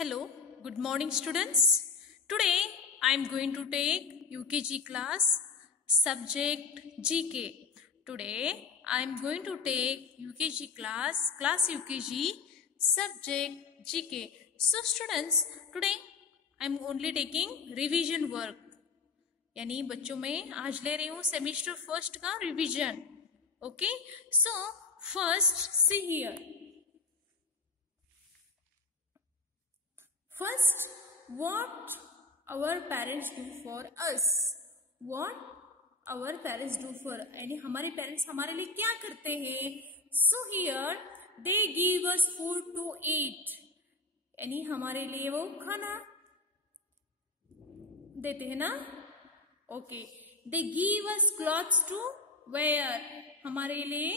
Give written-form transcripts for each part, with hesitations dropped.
Hello, good morning students. Today I am going to take UKG class subject GK. Today I am going to take UKG class UKG subject GK. So students, today I am only taking revision work. यानी बच्चों में आज ले रही हूँ semester first का revision. Okay, so first see here. First, what our parents do for us. What our parents do for, यानी हमारे पेरेंट्स हमारे लिए क्या करते हैं. So here they give us food to eat, यानी हमारे लिए वो खाना देते हैं ना. Okay, they give us clothes to wear, हमारे लिए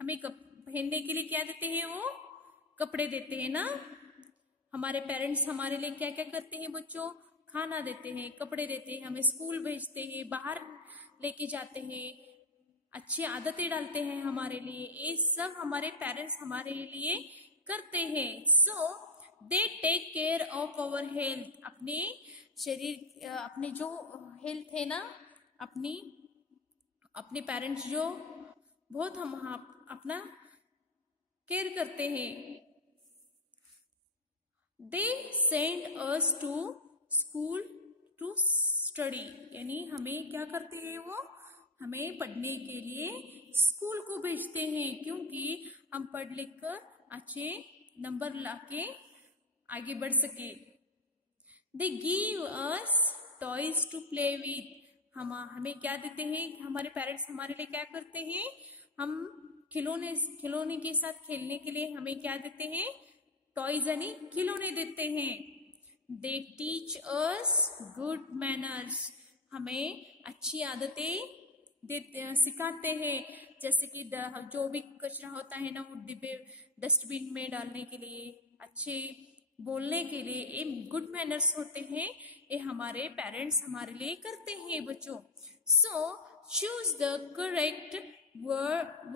हमें पहनने के लिए क्या देते हैं, वो कपड़े देते हैं ना. हमारे पेरेंट्स हमारे लिए क्या क्या करते हैं बच्चों, खाना देते हैं, कपड़े देते हैं, हमें स्कूल भेजते हैं, बाहर लेके जाते हैं, अच्छी आदतें डालते हैं हमारे लिए. ये सब हमारे पेरेंट्स हमारे लिए करते हैं. So they take care of our health, अपने शरीर, अपने जो हेल्थ है ना, अपने पेरेंट्स जो बहुत हम अपना केयर करते हैं. They send us to school to study, यानी हमें क्या करते हैं, वो हमें पढ़ने के लिए स्कूल को भेजते हैं, क्योंकि हम पढ़ लिख कर अच्छे नंबर लाके आगे बढ़ सके. They give us toys to play with, हमें क्या देते हैं, हमारे पेरेंट्स हमारे लिए क्या करते हैं, हम खिलौने के साथ खेलने के लिए हमें क्या देते हैं, टॉयज यानी खिलौने देते हैं. They teach us good manners, हमें अच्छी आदतें सिखाते हैं, जैसे कि जो भी कचरा होता है ना, वो डिब्बे डस्टबिन में डालने के लिए, अच्छे बोलने के लिए, ये गुड मैनर्स होते हैं, ये हमारे पेरेंट्स हमारे लिए करते हैं बच्चों. So choose the correct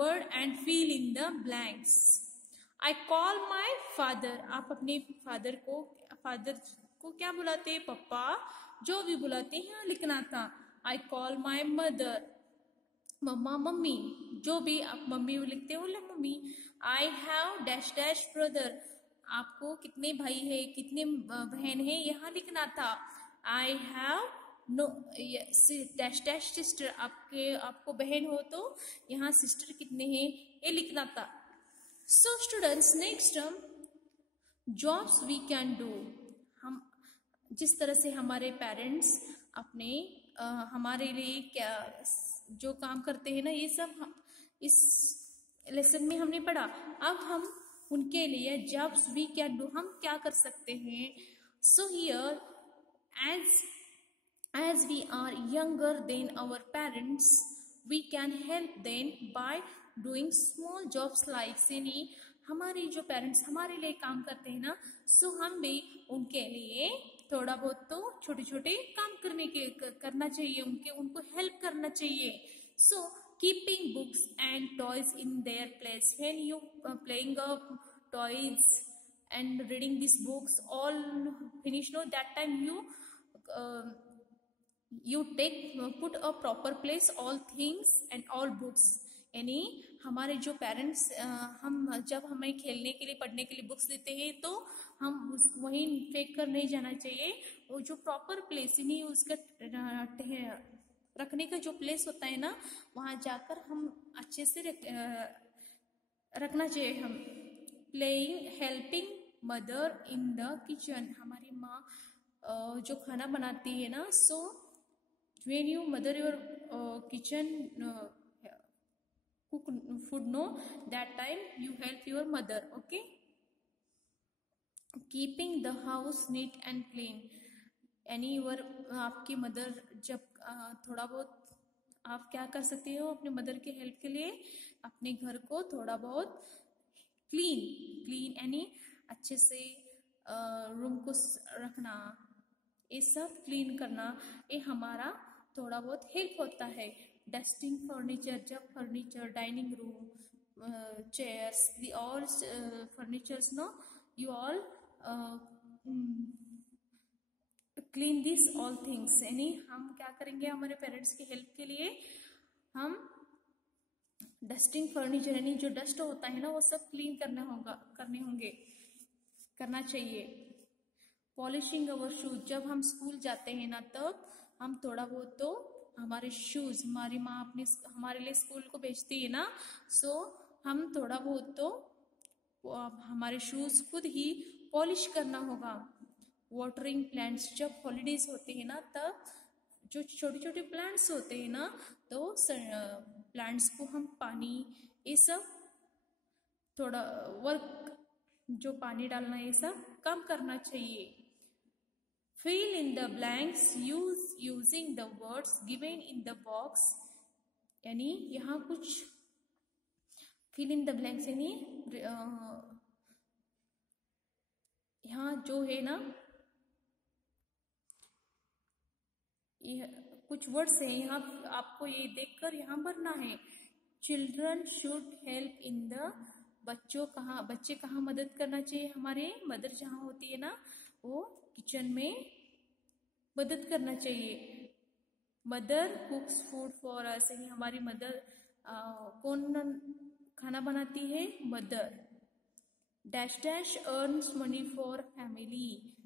word and fill in the blanks. I call my father, आप अपने फादर को क्या बुलाते हैं, पप्पा, जो भी बुलाते हैं लिखना था. I call my mother, mama mummy, जो भी आप मम्मी लिखते हो mummy. I have dash dash brother, आपको कितने भाई है, कितने बहन है, यहाँ लिखना था. I have no dash dash sister, आपको बहन हो तो यहाँ सिस्टर कितने हैं ये लिखना था. So students, next jobs we can do. हम जिस तरह से हमारे पेरेंट्स अपने हमारे लिए क्या जो काम करते हैं ना, ये सब इस लेसन में हमने पढ़ा. अब हम उनके लिए जॉब्स वी कैन डू, हम क्या कर सकते हैं. So here as we are younger than our parents, we can help them by doing small jobs like, यानी हमारे जो पेरेंट्स हमारे लिए काम करते हैं ना, सो हम भी उनके लिए थोड़ा बहुत तो छोटे छोटे काम करना चाहिए, उनको हेल्प करना चाहिए. So keeping books and toys in their place, when you playing toys and reading this books all finish, know that time you put a proper place all things and all books, यानी हमारे जो parents जब हमें खेलने के लिए पढ़ने के लिए बुक्स देते हैं, तो हम वहीं फेंक कर नहीं जाना चाहिए. वो जो प्रॉपर प्लेस, यानी उसका रखने का जो प्लेस होता है ना, वहाँ जाकर हम अच्छे से रखना चाहिए. हम playing helping mother in the kitchen, हमारी माँ जो खाना बनाती है ना, सो when you mother your kitchen cook food, no, that time you help your mother. Okay, keeping the house neat and clean, यानी आपकी मदर जब थोड़ा बहुत आप क्या कर सकते हो अपने मदर के हेल्प के लिए, अपने घर को थोड़ा बहुत क्लीन यानी अच्छे से रूम को रखना, ये सब क्लीन करना, ये हमारा थोड़ा बहुत हेल्प होता है. डस्टिंग फर्नीचर, जब furniture dining room chairs, the all furnitures, no, you all clean this all things, यानी हम क्या करेंगे हमारे पेरेंट्स की हेल्प के लिए, हम डस्टिंग फर्नीचर, यानी जो डस्ट होता है ना वो सब क्लीन करना चाहिए। पॉलिशिंग अवर शूज, जब हम स्कूल जाते हैं ना तब हम थोड़ा बहुत तो हमारे शूज, हमारी माँ अपने हमारे लिए स्कूल को भेजती है ना, सो हम थोड़ा बहुत तो हमारे शूज खुद ही पॉलिश करना होगा। वाटरिंग प्लांट्स, जब हॉलीडेज होते हैं ना तब जो छोटे छोटे प्लांट्स होते हैं ना, तो प्लांट्स को हम पानी, ये सब थोड़ा वर्क, जो पानी डालना ये सब कम करना चाहिए। Fill in the blanks using the words given in the box, यानी यहाँ कुछ फिल इन द ब्लैंक्स, यानी यहाँ जो है ना ये कुछ वर्ड्स हैं, यहाँ आपको ये देखकर यहाँ भरना है। Children should help in the, बच्चे कहाँ मदद करना चाहिए, हमारे मदर जहाँ होती है ना वो किचन में मदद करना चाहिए। मदर कुक्स फूड फॉर अस, यानी हमारी मदर कौन खाना बनाती है, mother. Dash dash earns money for family,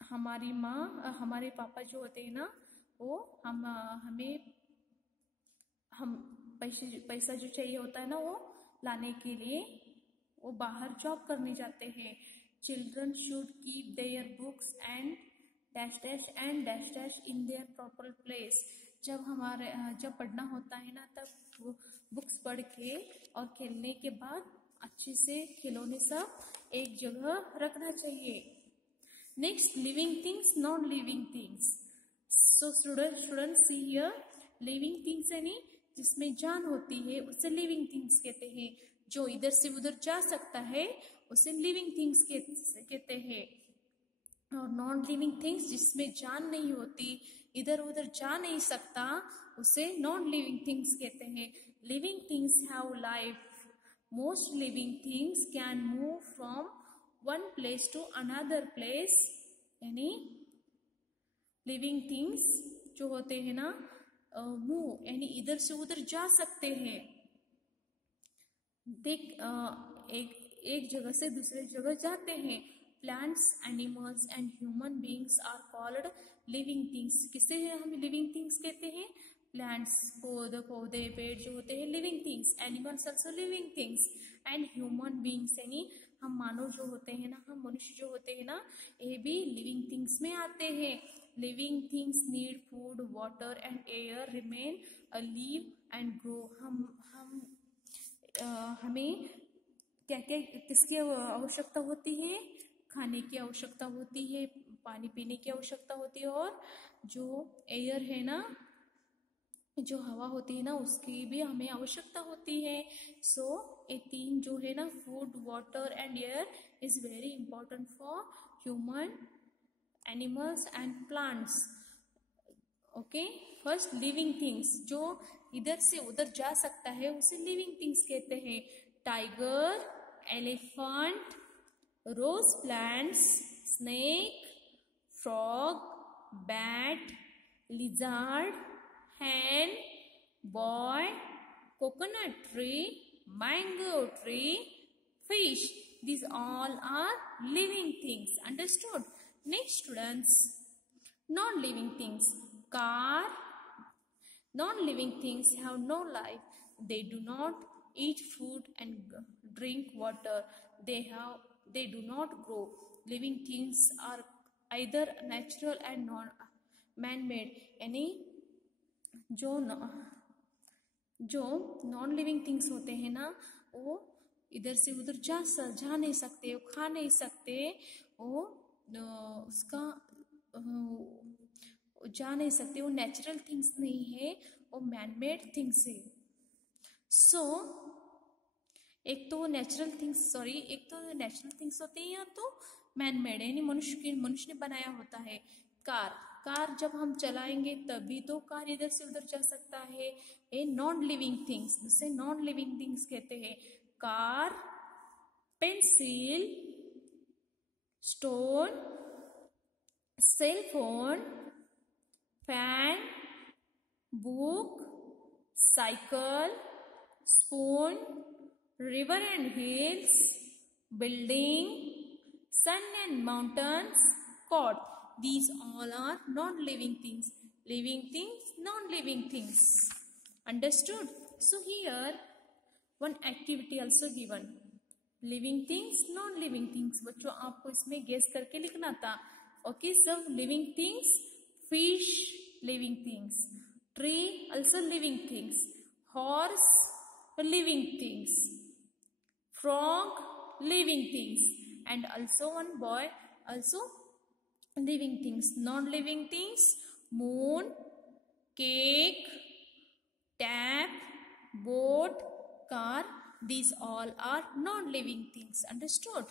हमारी माँ, हमारे पापा जो होते हैं ना वो हम पैसा जो चाहिए होता है ना वो लाने के लिए वो बाहर जॉब करने जाते हैं। Children should keep their books and dash dash in their proper place, जब पढ़ना होता है ना तब वो बुक्स पढ़ के और खेलने के बाद अच्छे से खिलौने सब एक जगह रखना चाहिए। Next, living things, non living things. So student see here, living things यानी जिसमें जान होती है उसे लिविंग थिंग्स कहते हैं। जो इधर से उधर जा सकता है उसे लिविंग थिंग्स कहते हैं। और नॉन लिविंग थिंग्स, जिसमें जान नहीं होती, इधर उधर जा नहीं सकता, उसे नॉन लिविंग थिंग्स कहते हैं। Living things have life, most living things can move from one place to another place, यानी लिविंग थिंग्स जो होते हैं ना मूव, यानी इधर से उधर जा सकते हैं। एक जगह से दूसरे जगह जाते हैं। Plants, animals and human beings are called living things, किसे हम लिविंग थिंग्स कहते हैं? प्लांट्स, पौधे पेड़ जो होते हैं living things, animals also living things, and human beings यानी हम मानव जो होते हैं ना, हम मनुष्य जो होते हैं ना, ये भी लिविंग थिंग्स में आते हैं। Living things need food, water and air, remain live and grow. हमें क्या क्या किसकी आवश्यकता होती है? खाने की आवश्यकता होती है, पानी पीने की आवश्यकता होती है, और जो एयर है ना, जो हवा होती है ना, उसकी भी हमें आवश्यकता होती है। सो ये तीन जो है ना, food, water and air, is very important for human, animals and plants. Okay, first living things, जो इधर से उधर जा सकता है उसे लिविंग थिंग्स कहते हैं। Tiger, elephant, rose plants, snake, frog, bat, lizard, hen, boy, coconut tree, mango tree, fish. These all are living things. Understood? Next, students, non-living things. Car. Non-living things have no life. They do not eat food and drink water. They do not grow. Living things are either natural and man-made. यानी जो non living things होते हैं ना, वो इधर से उधर जा नहीं सकते, वो खा नहीं सकते, वो उसका जा नहीं सकते, वो नेचुरल थिंग्स नहीं है, वो मैनमेड थिंग्स है। सो एक तो नेचुरल थिंग्स होते हैं, या तो मैनमेड यानी मनुष्य ने बनाया होता है। कार जब हम चलाएंगे तभी तो कार इधर से उधर जा सकता है। ये नॉन लिविंग थिंग्स, जिसे नॉन लिविंग थिंग्स कहते हैं। Car, pencil, stove, phone, cell phone, fan, book, cycle, spoon, river and hills, building, sun and mountains, cot. These all are non-living things. Living things, non-living things. Understood? So here one activity also given. Living things, non-living things. बच्चों आपको इसमें guess करके लिखना था. Okay, so living things, fish, living things. Tree, also living things. Horse, living things. Frog, living things. And also one boy, also living things. Non-living things, moon, cake, tap, boat, car. These all are non-living things. Understood?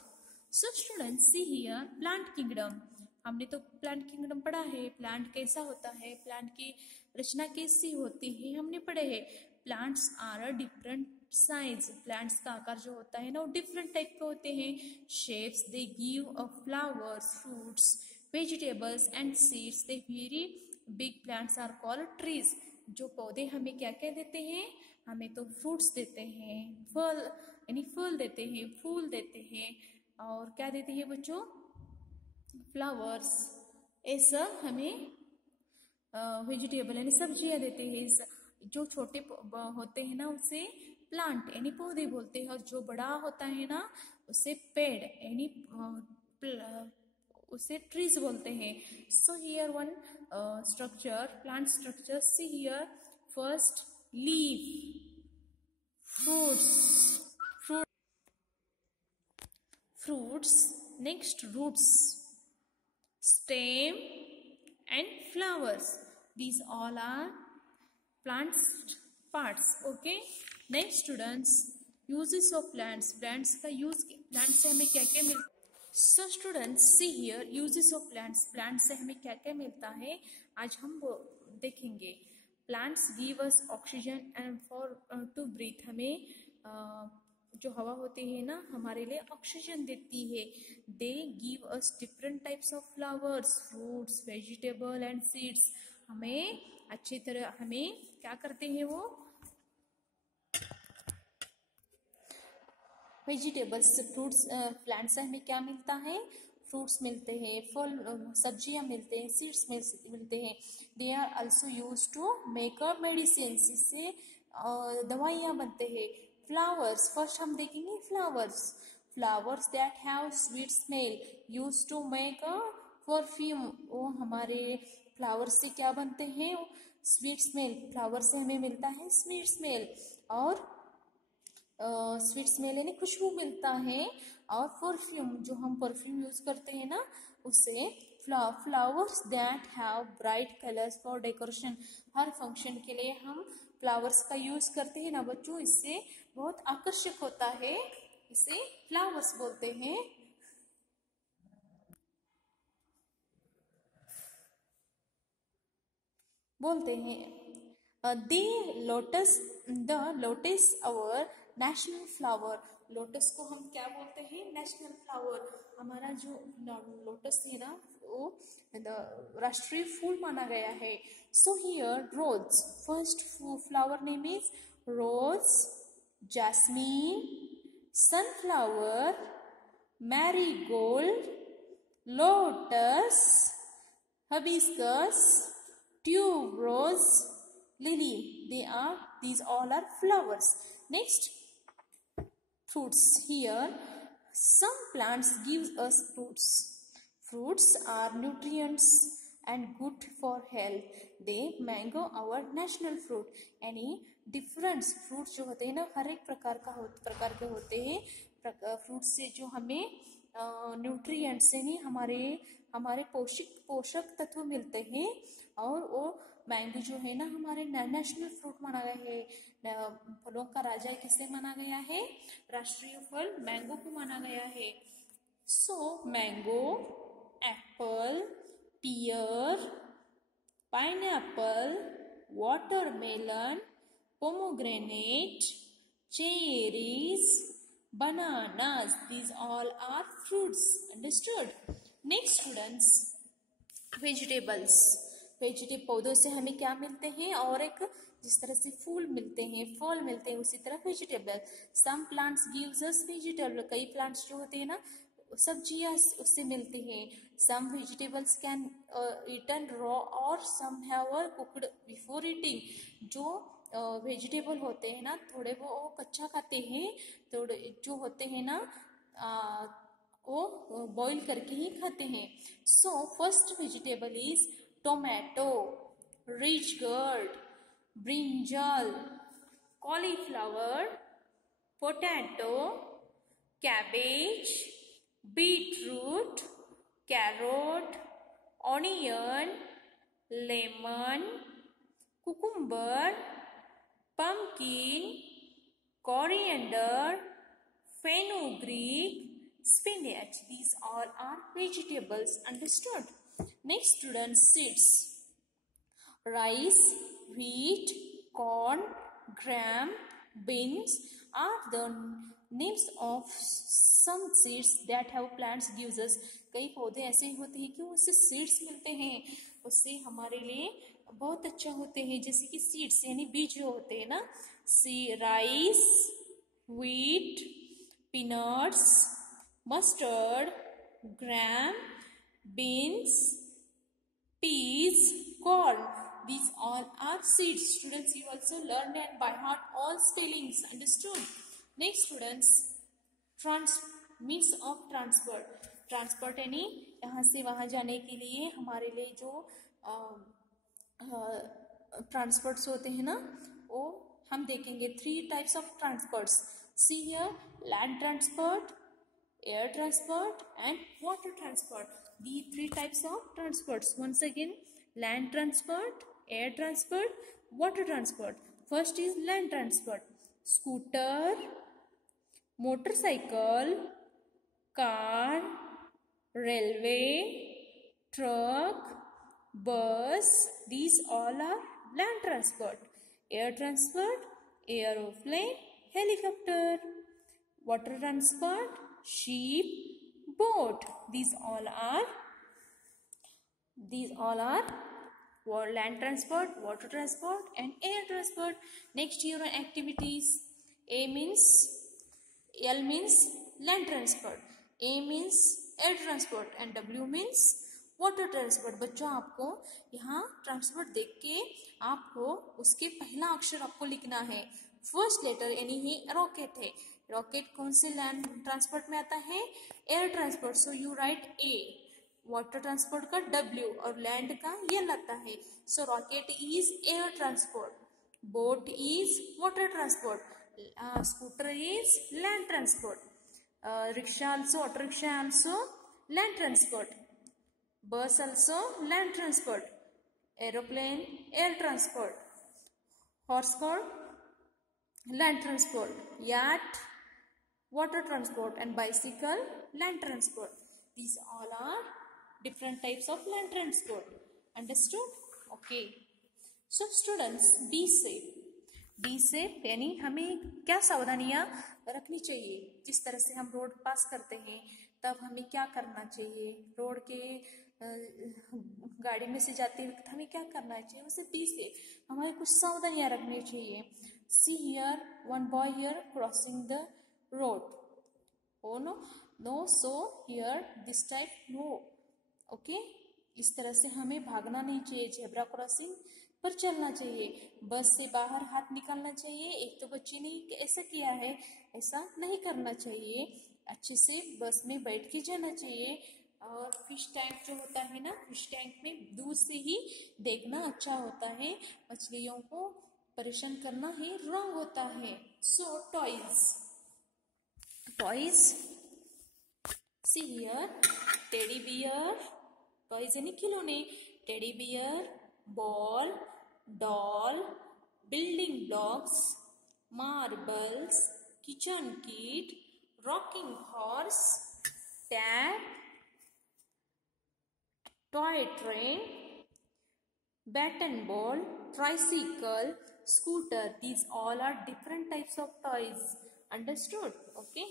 So students, see here plant kingdom. हमने तो plant kingdom पढ़ा है. Plant कैसा होता है, plant की रचना कैसी होती है हमने पढ़े हैं. Plants are a different size. Plants का आकार जो होता है ना वो डिफरेंट टाइप के होते हैं. Shapes they give a flowers, fruits, vegetables and seeds. They very big plants are called trees. जो पौधे हमें क्या क्या देते हैं, हमें तो फ्रूट्स देते हैं, फल यानी फल देते हैं, फूल देते हैं, और क्या देते हैं बच्चों, फ्लावर्स. ऐसा हमें वेजिटेबल यानी सब्जियां देते हैं. जो छोटे होते हैं ना उसे प्लांट यानी पौधे बोलते हैं, और जो बड़ा होता है ना उसे पेड़ यानी उसे ट्रीज बोलते हैं. So here one structure, plant structure. See here first leaf, fruits, next roots, stem and flowers. These all are plants parts. Okay, next students, uses of plants. Plants का use, plants से हमें क्या क्या मिलता है. So students, see here uses of plants. Plants से हमें क्या क्या मिलता है आज हम वो देखेंगे. Plants give us oxygen and for to breathe. हमें जो हवा होती है ना हमारे लिए ऑक्सीजन देती है. They give us different types of flowers, fruits, vegetable and seeds. हमें अच्छी तरह हमें क्या करते हैं वो वेजिटेबल्स, फ्रूट्स. प्लांट से हमें क्या मिलता है, फ्रूट्स मिलते हैं, फल सब्जियां मिलते हैं, सीड्स मिलते हैं. They are also use to make a medicine. इससे दवाइयां बनते हैं. फ्लावर्स, फर्स्ट हम देखेंगे flowers. Flowers that have sweet smell use to make a perfume. वो हमारे फ्लावर्स से क्या बनते हैं, स्वीट स्मेल. फ्लावर से हमें मिलता है स्वीट स्मेल, और स्वीट स्मेल यानी खुशबू मिलता है. और परफ्यूम, जो हम परफ्यूम यूज करते हैं ना उससे. Flowers that have bright colours for decoration. Her function के लिए हम फ्लावर्स का यूज करते हैं ना बच्चों, इससे बहुत आकर्षक होता है, इसे फ्लावर्स बोलते हैं. The lotus our national flower. Lotus को हम क्या बोलते हैं, नेशनल फ्लावर. हमारा जो लोटस है ना वो राष्ट्रीय फूल माना गया है. So here rose, first flower name is rose, jasmine, sunflower, marigold, lotus, hibiscus, tuberose, lily. These all are flowers. Next, fruits. Here some plants gives us fruits. Fruits are nutrients and good for health. They mango our national fruit. Any different fruits जो होते हैं ना हर एक प्रकार के होते हैं. Fruits से जो हमें न्यूट्रिएंट्स यानी हमारे पोषक तत्व मिलते हैं. और वो मैंगो जो है ना हमारे नेशनल फ्रूट माना गया है. फलों का राजा किसे माना गया है, राष्ट्रीय फल मैंगो को माना गया है. So mango, apple, pear, pineapple, watermelon, pomegranate, cherries, bananas. These all are fruits. Understood? Next students, vegetables. Vegetable पौधों से हमें क्या मिलते हैं, और एक जिस तरह से फूल मिलते हैं, फल मिलते हैं, उसी तरह vegetable. Some plants gives us vegetable, कई प्लांट्स जो होते हैं ना सब्जियां उससे मिलती हैं। Some vegetables can eaten raw और some have cooked before eating. जो वेजिटेबल होते हैं ना थोड़े वो कच्चा खाते हैं, थोड़े जो होते हैं ना वो बॉईल करके ही खाते हैं। So first vegetable is tomato, rich gourd, brinjal, cauliflower, potato, cabbage, beetroot, carrot, onion, lemon, cucumber, pumpkin, coriander, fenugreek, spinach. These all are vegetables. Understood? Next students, seeds. Rice, wheat, corn, gram, beans are the names of some seeds that have plants gives us. कई पौधे ऐसे होते हैं कि उससे seeds मिलते हैं, उससे हमारे लिए बहुत अच्छा होते हैं, जैसे कि सीड्स यानी बीज जो होते हैं ना। Rice, wheat, peanuts, mustard, gram, beans, peas, corn. These all are seeds. Students, you also learn and by heart all spellings. Understood? Next students, means of transport. Transport यानी यहाँ से वहाँ जाने के लिए हमारे लिए जो ट्रांसपोर्ट्स होते हैं ना वो हम देखेंगे। 3 types of transports. See here, land transport, air transport and water transport. The 3 types of transports. Once again, land transport, air transport, water transport. First is land transport. Scooter, motorcycle, car, railway, truck, bus. These all are land transport. Air transport, aeroplane, helicopter. Water transport, ship, boat. These all are land transport, water transport and air transport. Next here are activities. L means land transport, A means air transport and W means water transport. बच्चों आपको यहाँ transport देख के आपको उसके पहला अक्षर आपको लिखना है। फर्स्ट लेटर यानी ही रॉकेट है। रॉकेट कौन से लैंड ट्रांसपोर्ट में आता है? Air transport. So you write A. Water transport का W और लैंड का L आता है। So rocket is air transport, boat is water transport, scooter is land transport, rickshaw also, auto rickshaw also land transport, bus also land transport, aeroplane air transport, horse car land transport, yacht water transport and bicycle land transport. These all are different types of land transport. Understood? Okay. So students, be safe. Be safe यानी हमें क्या सावधानियां रखनी चाहिए। जिस तरह से हम रोड पास करते हैं तब हमें क्या करना चाहिए, रोड के गाड़ी में से जाते वक्त हमें क्या करना चाहिए, उसे बी सेफ, हमें कुछ सावधानियां रखनी चाहिए। See here one boy here crossing the road, oh no so here this type no. Okay, इस तरह से हमें भागना नहीं चाहिए, जेब्रा क्रॉसिंग पर चलना चाहिए। बस से बाहर हाथ निकालना चाहिए। एक तो बच्ची ने ऐसा किया है, ऐसा नहीं करना चाहिए। अच्छे से बस में बैठ के जाना चाहिए। और फिश टैंक जो होता है ना, फिश टैंक में दूर से ही देखना अच्छा होता है, मछलियों को परेशान करना ही रॉन्ग होता है। So toys see here, teddy bear, toys यानी खिलौने, teddy bear, ball, doll, building blocks, marbles, kitchen kit, rocking horse, tab, toy train, bat and ball, tricycle, scooter. These all are different types of toys. Understood? Okay.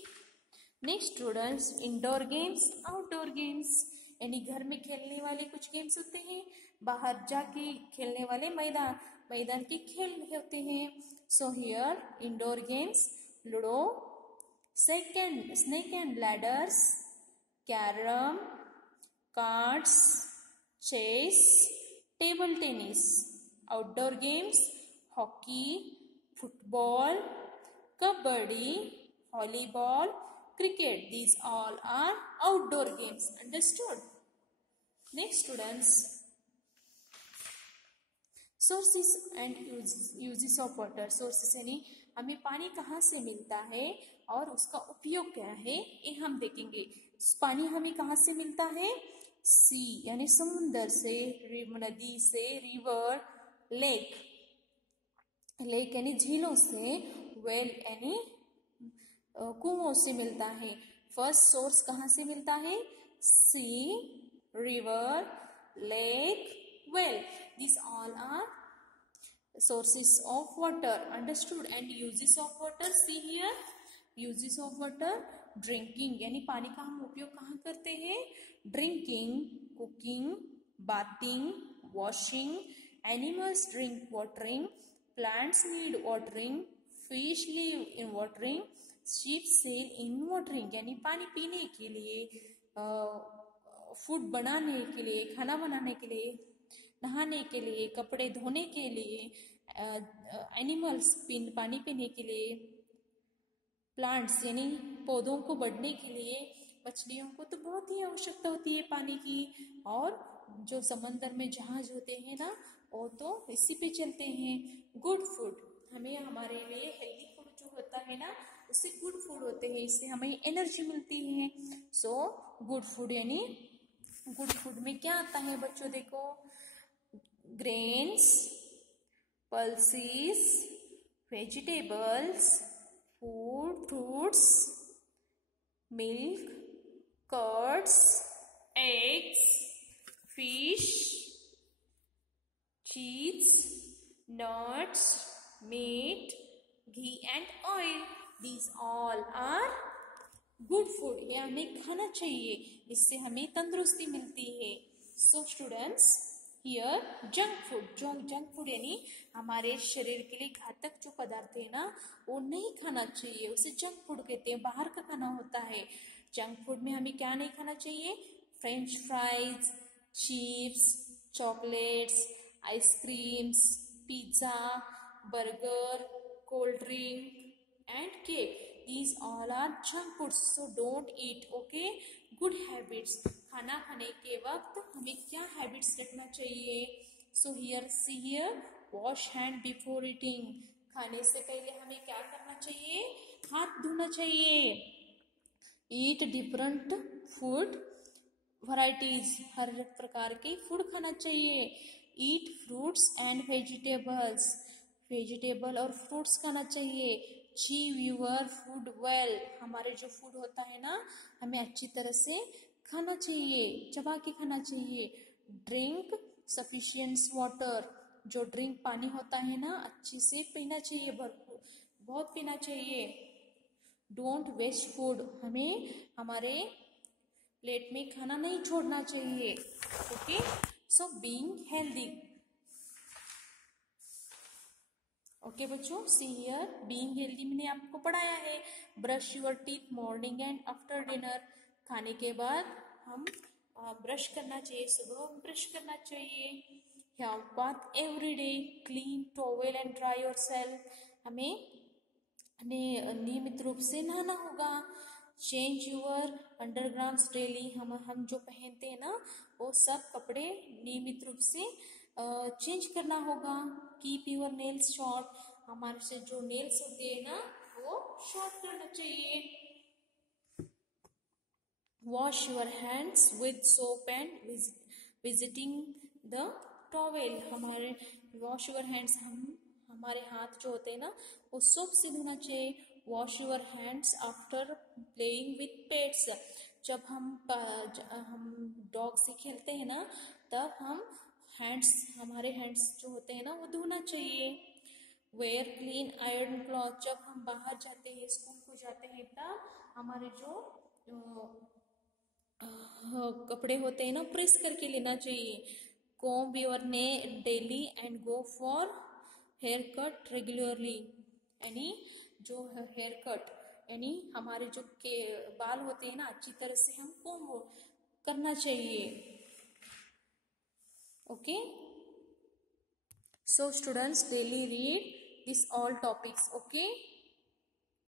Next students, indoor games, outdoor games. यानी घर में खेलने वाले कुछ games होते हैं, बाहर जाके खेलने वाले मैदान के खेल होते हैं. So here indoor games, ludo, snake and ladders, carrom, cards, chess, table tennis. Outdoor games, hockey, football, kabaddi, volleyball, cricket. These all are outdoor games. Understood? Next, students, sources and uses of water. Sources यानी हमें पानी कहाँ से मिलता है और उसका उपयोग क्या है, ये हम देखेंगे. पानी हमें कहाँ से मिलता है? सी यानी समुंदर से, नदी से, रिवर, लेक यानी झीलों से, वेल यानी कुओं से मिलता है. फर्स्ट सोर्स कहाँ से मिलता है? Sea, river, lake, well. This all are sources of water. Understood? And uses of water, see here. Uses of water, drinking यानी पानी का हम उपयोग कहाँ करते हैं? Drinking, cooking, bathing, washing. Animals drink watering, plants need watering, fish live in watering, sheep sail in watering. यानी पानी पीने के लिए, फूड बनाने के लिए, खाना बनाने के लिए, नहाने के लिए, कपड़े धोने के लिए, एनिमल्स पानी पीने के लिए, प्लांट्स यानी पौधों को बढ़ने के लिए, मछलियों को तो बहुत ही आवश्यकता होती है पानी की, और जो समंदर में जहाज होते हैं ना, वो तो इसी पे चलते हैं. गुड फूड, हमें हमारे लिए हेल्दी फूड जो होता है ना, उससे गुड फूड होते हैं, इससे हमें एनर्जी मिलती है. सो गुड फूड यानी गुड फूड में क्या आता है बच्चों? देखो, grains, pulses, vegetables, fruits, milk, curds, eggs, fish, cheese, nuts, meat, ghee and oil. These all are good food. ये हमें खाना चाहिए, इससे हमें तंदुरुस्ती मिलती है. So students, here junk food यानी हमारे शरीर के लिए घातक जो पदार्थ है ना, वो नहीं खाना चाहिए, उसे जंक फूड कहते हैं. बाहर का खाना होता है. जंक फूड में हमें क्या नहीं खाना चाहिए? French fries, chips, chocolates, ice creams, pizza, burger, cold drink and cake. These all are junk foods, so don't eat. Okay? Good habits. खाना खाने के वक्त हमें क्या हैबिट्स रखना चाहिए? So here, see here, wash hand before eating. खाने से पहले हमें क्या करना चाहिए? हाथ धोना चाहिए. Eat different food varieties. हर प्रकार के फूड खाना चाहिए. Eat fruits and vegetables. Vegetable और फ्रूट्स खाना चाहिए. Chew your food well. हमारे जो फूड होता है ना, हमें अच्छी तरह से खाना चाहिए, चबा के खाना चाहिए. Drink sufficient water. जो ड्रिंक पानी होता है ना, अच्छे से पीना चाहिए, भरपूर बहुत पीना चाहिए. Don't waste food. हमें हमारे प्लेट में खाना नहीं छोड़ना चाहिए. Okay? So being healthy. Okay बच्चों, सी हियर, बीइंग हेल्दी मैंने आपको पढ़ाया है. Brush your teeth morning and after dinner. खाने के बाद हम ब्रश करना चाहिए, सुबह ब्रश करना चाहिए. Have bath every day. Clean towel and dry yourself. हमें नियमित रूप से नहाना होगा. Change your undergarments daily. हम जो पहनते हैं ना, वो सब कपड़े नियमित रूप से चेंज करना होगा. Keep your nails short. हमारे से जो नेल्स होते हैं ना, वो शॉर्ट करना चाहिए. Wash your hands with soap and visiting the towel. हमारे वॉश योर हैंड्स, हमारे हाथ जो होते हैं ना, वो सोप से धोना चाहिए. Wash your hands after playing with pets. जब हम डॉग से खेलते हैं ना, तब हमारे हैंड्स जो होते हैं ना, वो धोना चाहिए. Where clean iron cloth. जब हम बाहर जाते हैं, स्कूल को जाते हैं, तब हमारे जो कपड़े होते हैं ना प्रेस करके लेना चाहिए। Comb your nail daily and go for hair cut regularly, यानी जो हेयर कट यानी हमारे जो के बाल होते हैं ना अच्छी तरह से हमको करना चाहिए। Okay, so students daily read this all topics. Okay.